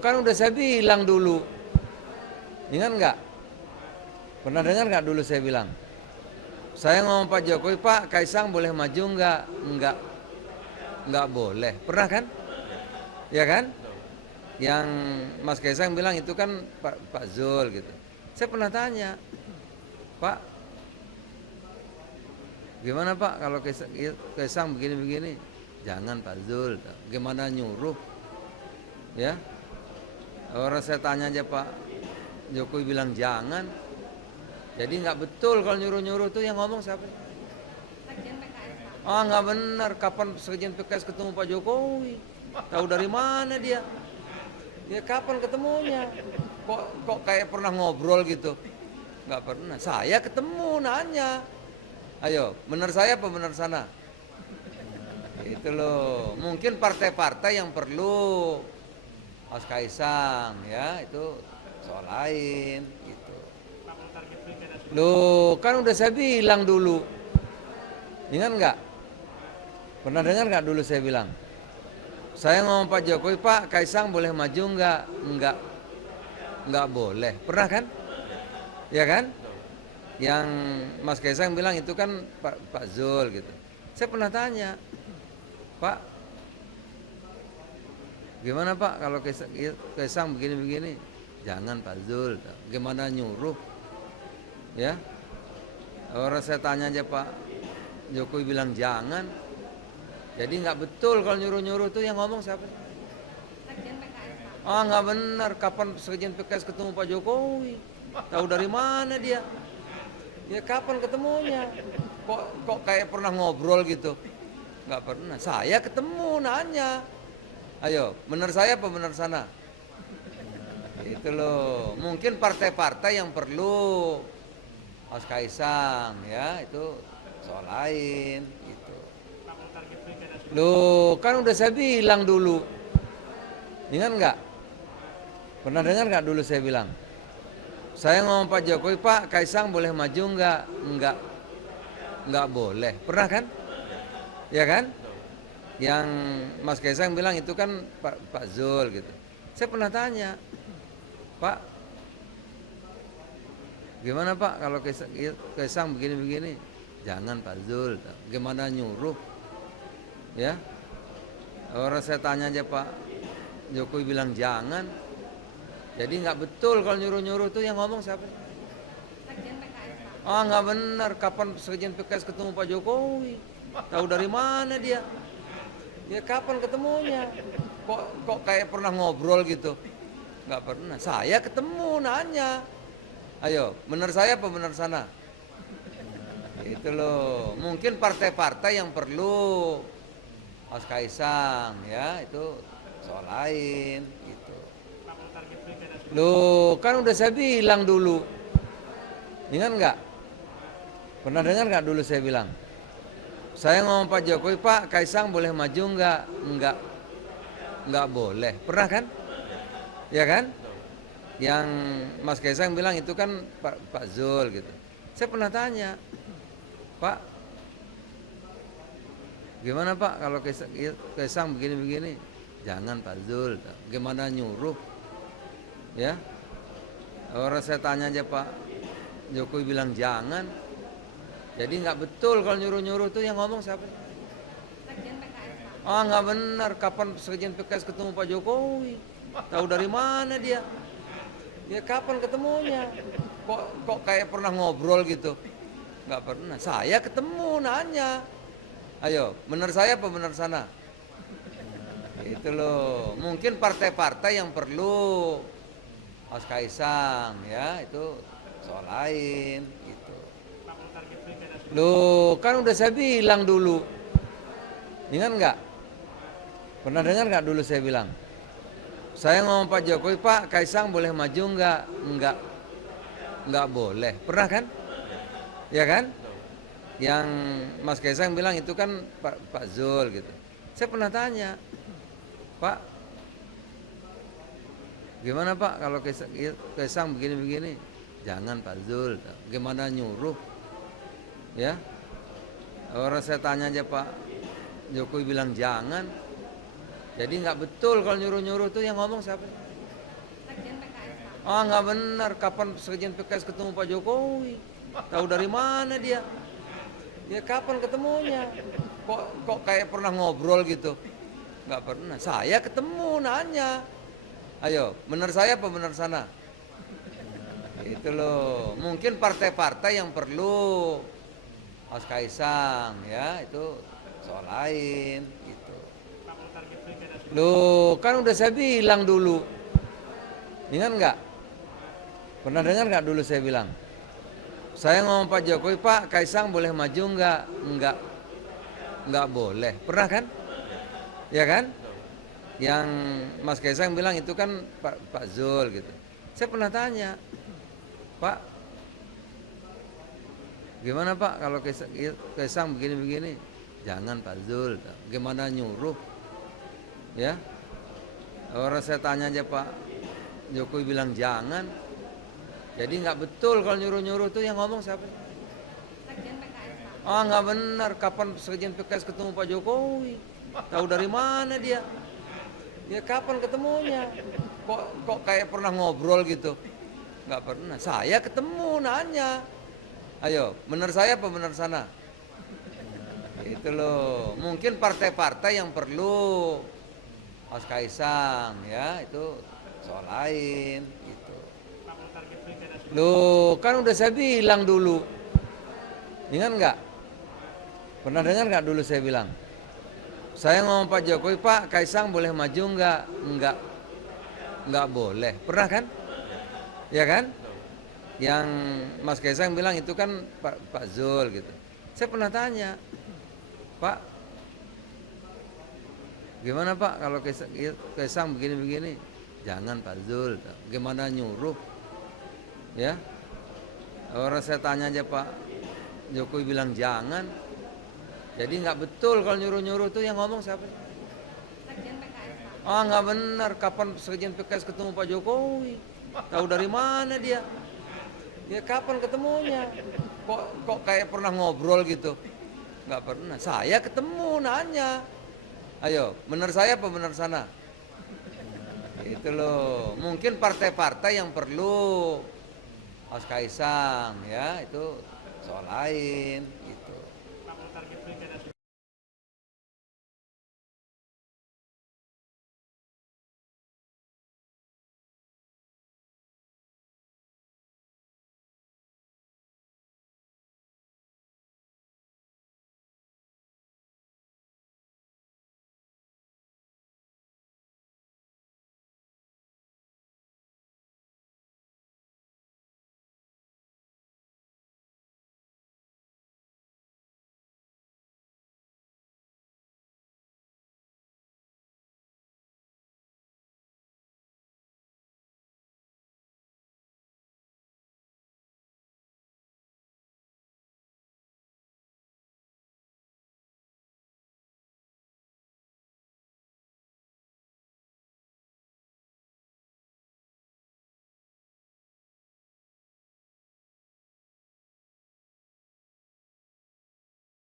kan udah saya bilang dulu. Ingat nggak? Pernah dengar nggak dulu saya bilang? Saya ngomong Pak Jokowi, Pak Kaisang boleh maju nggak? Nggak boleh. Pernah kan? Ya kan? Yang Mas Kaisang bilang itu kan Pak Zul gitu. Saya pernah tanya, Pak, gimana Pak kalau Kaisang begini-begini? Jangan Pak Zul. Gimana nyuruh? Ya, orang saya tanya aja Pak Jokowi bilang jangan. Jadi nggak betul kalau nyuruh-nyuruh tuh yang ngomong siapa? Sekjen PKS, Pak. Ah nggak benar. Kapan sekjen PKS ketemu Pak Jokowi? Tahu dari mana dia? Ya kapan ketemunya? Kok kayak pernah ngobrol gitu? Nggak pernah. Saya ketemu nanya. Ayo, benar saya apa benar sana? Itu loh. Mungkin partai-partai yang perlu Mas Kaisang ya itu soal lain gitu. Loh, kan udah saya bilang dulu. Ingat nggak? Pernah dengar nggak dulu saya bilang? Saya ngomong Pak Jokowi, Pak Kaisang boleh maju nggak? Nggak boleh. Pernah kan? Ya kan? Yang Mas Kaisang bilang itu kan Pak Zul gitu. Saya pernah tanya, Pak, gimana Pak kalau Kaisang begini-begini? Jangan Pak Zul. Gimana nyuruh? Ya, orang saya tanya aja Pak Jokowi bilang jangan. Jadi nggak betul kalau nyuruh-nyuruh tuh yang ngomong siapa? Sekjen PKS, Pak. Ah nggak benar. Kapan sekjen PKS ketemu Pak Jokowi? Tahu dari mana dia? Ya kapan ketemunya? Kok kayak pernah ngobrol gitu? Nggak pernah. Saya ketemu nanya. Ayo, benar saya apa benar sana? Itu loh. Mungkin partai-partai yang perlu Mas Kaisang ya itu soal lain gitu. Loh, kan udah saya bilang dulu. Ingat nggak? Pernah dengar nggak dulu saya bilang? Saya ngomong Pak Jokowi, Pak Kaisang boleh maju nggak? Nggak boleh. Pernah kan? Ya kan? Yang Mas Kaisang bilang itu kan Pak Zul gitu. Saya pernah tanya, Pak, gimana Pak kalau Kaisang begini-begini? Jangan Pak Zul. Gimana nyuruh? Ya, orang saya tanya aja Pak Jokowi bilang jangan. Jadi nggak betul kalau nyuruh-nyuruh tuh yang ngomong siapa? Sekjen PKS, Pak. Ah nggak benar. Kapan sekjen PKS ketemu Pak Jokowi? Tahu dari mana dia? Ya kapan ketemunya? Kok kayak pernah ngobrol gitu? Nggak pernah. Saya ketemu nanya. Ayo, benar saya apa benar sana? Itu loh. Mungkin partai-partai yang perlu Mas Kaisang ya itu soal lain gitu. Loh, kan udah saya bilang dulu. Ingat nggak? Pernah dengar nggak dulu saya bilang? Saya ngomong Pak Jokowi, Pak Kaisang boleh maju nggak boleh. Pernah kan? Ya kan? Yang Mas Kaisang bilang itu kan Pak Zul gitu. Saya pernah tanya, Pak, gimana Pak kalau Kaisang begini-begini? Jangan Pak Zul. Gimana nyuruh? Ya, orang saya tanya aja Pak Jokowi bilang jangan. Jadi nggak betul kalau nyuruh-nyuruh tuh yang ngomong siapa? Sekjen PKS, Pak. Ah nggak benar. Kapan sekjen PKS ketemu Pak Jokowi? Tahu dari mana dia? Ya kapan ketemunya? Kok kayak pernah ngobrol gitu? Nggak pernah. Saya ketemu nanya. Ayo, benar saya apa benar sana? Itu loh. Mungkin partai-partai yang perlu Mas Kaisang ya itu soal lain gitu. Loh, kan udah saya bilang dulu. Ingat nggak? Pernah dengar nggak dulu saya bilang? Saya ngomong Pak Jokowi, Pak Kaisang boleh maju nggak boleh. Pernah kan? Ya kan? Yang Mas Kaisang bilang itu kan Pak Zul gitu. Saya pernah tanya, Pak, gimana Pak kalau Kaisang begini-begini? Jangan Pak Zul. Gimana nyuruh? Ya, orang saya tanya aja Pak Jokowi bilang jangan. Jadi nggak betul kalau nyuruh-nyuruh tuh yang ngomong siapa? Ah, nggak benar. Kapan sekjen PKS ketemu Pak Jokowi? Tahu dari mana dia? Ya kapan ketemunya? Kok kayak pernah ngobrol gitu? Nggak pernah. Saya ketemu nanya. Ayo, benar saya apa benar sana? Itu loh. Mungkin partai-partai yang perlu Mas Kaisang ya, itu soal lain gitu. Loh, kan udah saya bilang dulu. Ingat nggak? Pernah dengar nggak dulu saya bilang? Saya ngomong Pak Jokowi, Pak Kaisang boleh maju nggak? Nggak boleh. Pernah kan? Ya kan? Yang Mas Kaisang bilang itu kan Pak Zul gitu. Saya pernah tanya, Pak, gimana Pak kalau Kaisang begini-begini? Jangan Pak Zul. Gimana nyuruh? Ya, orang saya tanya aja Pak Jokowi bilang jangan. Jadi nggak betul kalau nyuruh-nyuruh tuh yang ngomong siapa? Sekjen PKS, Pak. Ah, nggak benar. Kapan sekjen PKS ketemu Pak Jokowi? Tahu dari mana dia? Ya kapan ketemunya? Kok kayak pernah ngobrol gitu? Nggak pernah. Saya ketemu nanya. Ayo, benar saya apa benar sana? Itu loh. Mungkin partai-partai yang perlu Mas Kaisang ya, itu soal lain gitu. Loh, kan udah saya bilang dulu. Ingat nggak? Pernah dengar nggak dulu saya bilang? Saya ngomong Pak Jokowi, Pak Kaisang boleh maju nggak? Nggak boleh. Pernah kan? Ya kan? Yang Mas Kaisang bilang itu kan Pak Zul gitu. Saya pernah tanya, Pak, gimana Pak kalau Kaisang begini-begini? Jangan Pak Zul. Gimana nyuruh? Ya, orang saya tanya aja Pak Jokowi bilang jangan. Jadi nggak betul kalau nyuruh-nyuruh tuh yang ngomong siapa? Sekjen PKS, Pak. Ah, nggak benar. Kapan sekjen PKS ketemu Pak Jokowi? Tahu dari mana dia? Ya kapan ketemunya? Kok kayak pernah ngobrol gitu? Nggak pernah. Saya ketemu nanya. Ayo, benar saya apa benar sana? Itu loh. Mungkin partai-partai yang perlu Mas Kaisang ya, itu soal lain gitu.